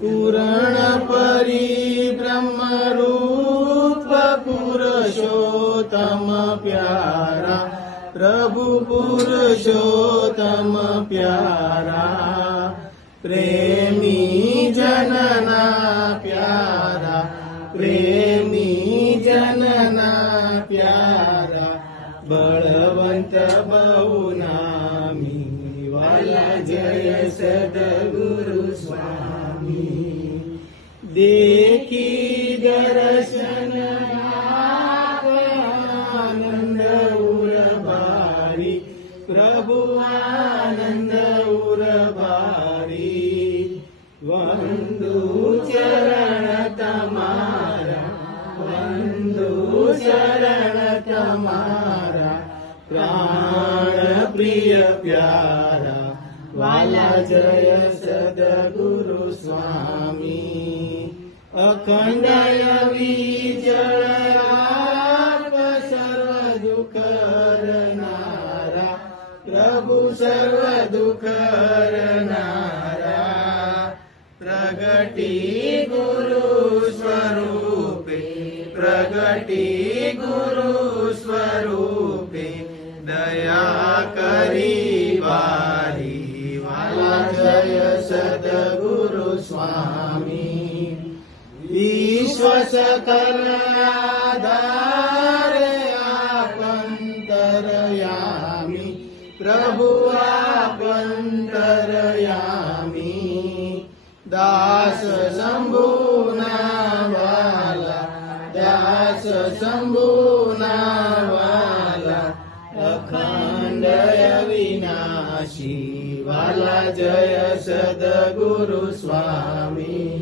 પૂરણ પરિબ્રહ્મ રૂપ પુરુષોત્તમ પ્યારા, પ્રભુ પુરુષોત્તમ પ્યારા, પ્રેમી જનના પ્યારા, પ્રેમી જનના પ્યારા, બળવંત બહુ નામી વાલા જય સદગુરુ સ્વામી. દેખી દર્શન આનંદ ઉરબારી, પ્રભુ આનંદ ઉરબારી, વંદુ ચરણ તમારા, વંદુ ચરણ તમારા, પ્રાણ પ્રિય પ્યારા, વાલા જય સદગુરુ સ્વામી. અખંડ વિજળ આપ સર્વ દુઃખ હરનારા, પ્રભુ સર્વ દુઃખ હરનારા, પ્રગટી ગુરુ સ્વરૂપે, પ્રગટી ગુરુ સ્વરૂપે, દયા કરી વારી, વાલા જય સદગુરુ સ્વામી. વિશ્વ સકલ આધારે આપંતરયામી, પ્રભુ આપંતરયામી, દાસ શંભુના વાલા, દાસ શંભુના વાલા, અખંડ અવિનાશી, વાલા જય સદગુરુ સ્વામી.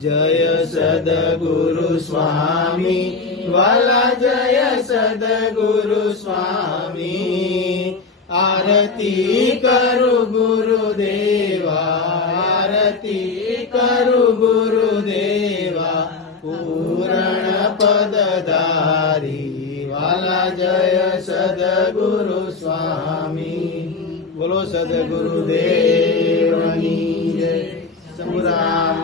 જય સદગુરુ સ્વામી, વાલા જય સદગુરુ સ્વામી. આરતી કરું ગુરુદેવા, આરતી કરું ગુરુદેવા, પૂરણ પદધારી, વાલા જય સદગુરુ સ્વામી. બોલો સદગુરુદેવની જય. શંભુરામ.